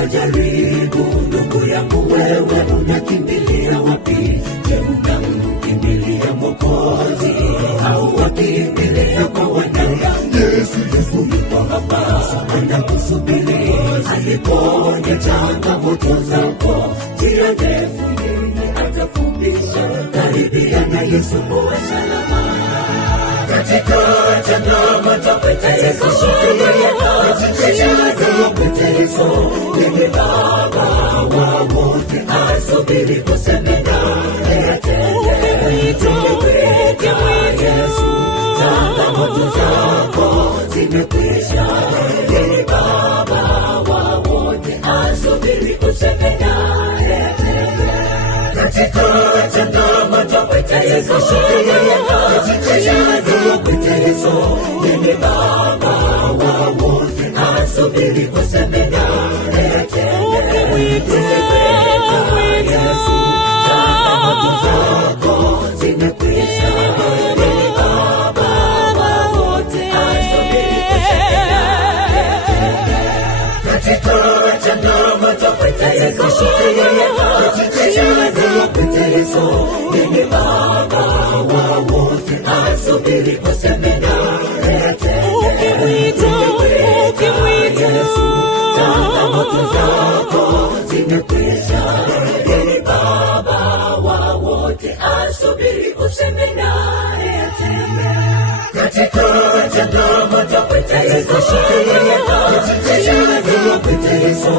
majaribu. Ndugu yangu, wewe unakimbilia wapi? Je, unamkimbilia Mwokozi au wakimbilia kwa wanadamu? Yesu yuko hapa anakusubiri, aliponya changamoto zako. Njia ndefu yenye atafupisha, karibia na Yesu uwe salama. Katika changamoto Yesu ni Baba wa wote, asubiri kuseme naye atende. Yesu, changamoto zako zimekwisha. Ni Baba wa wote, asubiri kuseme naye atende. Katika changamoto Yesu ni Baba wa wote, asubiri kuseme naye atende. Yesu, changamoto zako zimekwisha. Ni Baba wa wote, asubiri kuseme naye atende. Katika changamoto Yesu ni Baba wa wote, asubiri kuseme naye atende. Yesu, changamoto zako zimekwisha. Ni Baba wa wote, asubiri kuseme naye atende. Katika changamoto Yesu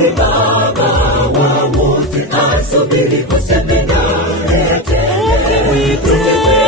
ni Baba wa wote, asubiri kuseme naye atende.